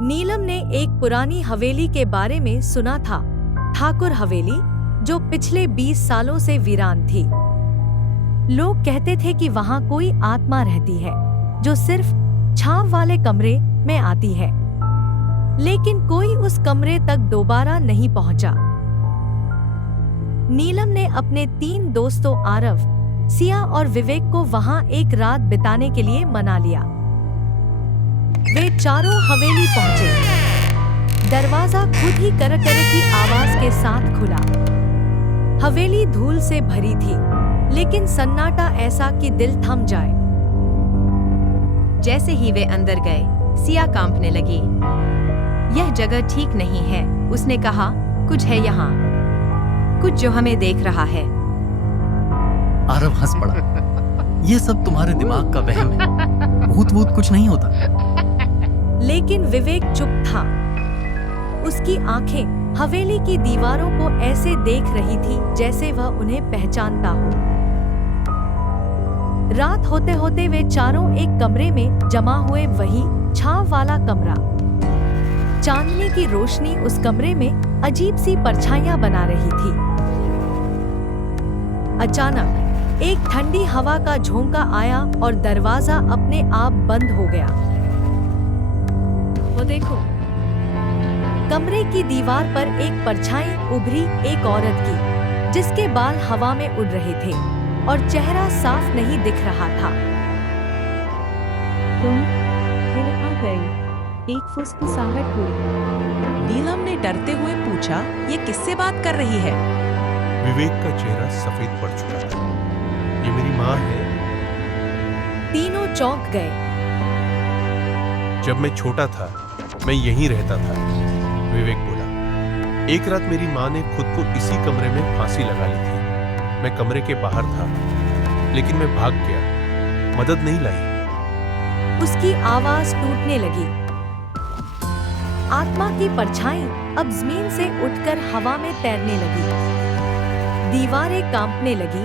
नीलम ने एक पुरानी हवेली के बारे में सुना था, ठाकुर हवेली, जो पिछले 20 सालों से वीरान थी। लोग कहते थे कि वहां कोई आत्मा रहती है जो सिर्फ छांव वाले कमरे में आती है, लेकिन कोई उस कमरे तक दोबारा नहीं पहुंचा। नीलम ने अपने 3 दोस्तों आरव, सिया और विवेक को वहां एक रात बिताने के लिए मना लिया। वे चारों हवेली पहुंचे। दरवाजा खुद ही करकरे की आवाज के साथ खुला। हवेली धूल से भरी थी, लेकिन सन्नाटा ऐसा कि दिल थम जाए। जैसे ही वे अंदर गए, सिया कांपने लगी। यह जगह ठीक नहीं है, उसने कहा। कुछ है यहाँ, कुछ जो हमें देख रहा है। आरव हंस पड़ा। ये सब तुम्हारे दिमाग का वहम है। भूत वूत कुछ नहीं होता। लेकिन विवेक चुप था। उसकी आंखें हवेली की दीवारों को ऐसे देख रही थी जैसे वह उन्हें पहचानता हो। रात होते होते वे चारों एक कमरे में जमा हुए, वही छांव वाला कमरा। चांदनी की रोशनी उस कमरे में अजीब सी परछाइयां बना रही थी। अचानक एक ठंडी हवा का झोंका आया और दरवाजा अपने आप बंद हो गया। वो देखो, कमरे की दीवार पर एक परछाई उभरी, एक औरत की, जिसके बाल हवा में उड़ रहे थे और चेहरा साफ नहीं दिख रहा था। तुम फिर आ गई, एक फुसफुसाहट हुई। नीलम ने डरते हुए पूछा, ये किससे बात कर रही है? विवेक का चेहरा सफेद पड़ चुका था। ये मेरी माँ है। तीनों चौंक गए। जब मैं छोटा था, मैं यहीं रहता था, विवेक बोला। एक रात मेरी माँ ने खुद को इसी कमरे में फांसी लगा ली थी। मैं कमरे के बाहर था, लेकिन मैं भाग गया, मदद नहीं लाई। उसकी आवाज टूटने लगी। आत्मा की परछाई अब जमीन से उठकर हवा में तैरने लगी। दीवारें कांपने लगी,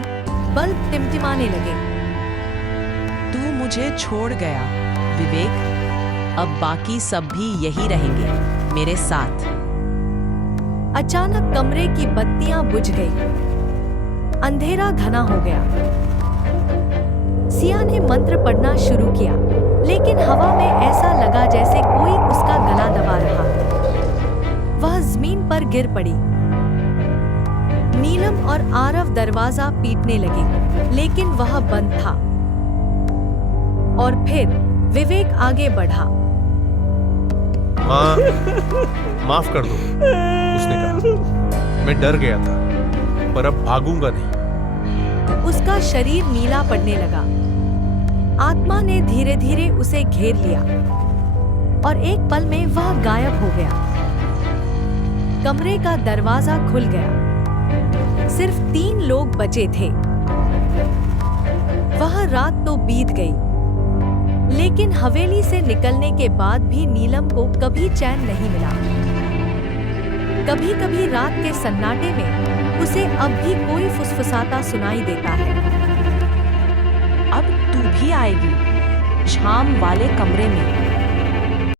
बल्ब टिमटिमाने लगे। तू मुझे छोड़ गया, विवेक। अब बाकी सब भी यही रहेंगे, मेरे साथ। अचानक कमरे की बत्तियां बुझ गई। अंधेरा घना हो गया। सिया ने मंत्र पढ़ना शुरू किया, लेकिन हवा में ऐसा लगा जैसे कोई उसका गला दबा रहा। वह जमीन पर गिर पड़ी। नीलम और आरव दरवाजा पीटने लगे, लेकिन वह बंद था। और फिर विवेक आगे बढ़ा। माँ, माफ कर दो, उसने कहा। मैं डर गया था, पर अब भागूंगा नहीं। उसका शरीर नीला पड़ने लगा। आत्मा ने धीरे धीरे उसे घेर लिया और एक पल में वह गायब हो गया। कमरे का दरवाजा खुल गया। सिर्फ 3 लोग बचे थे। वह रात तो बीत गई, लेकिन हवेली से निकलने के बाद भी नीलम को कभी चैन नहीं मिला। कभी कभी रात के सन्नाटे में उसे अब भी कोई फुसफुसाता सुनाई देता है। अब तू भी आएगी, छाम वाले कमरे में।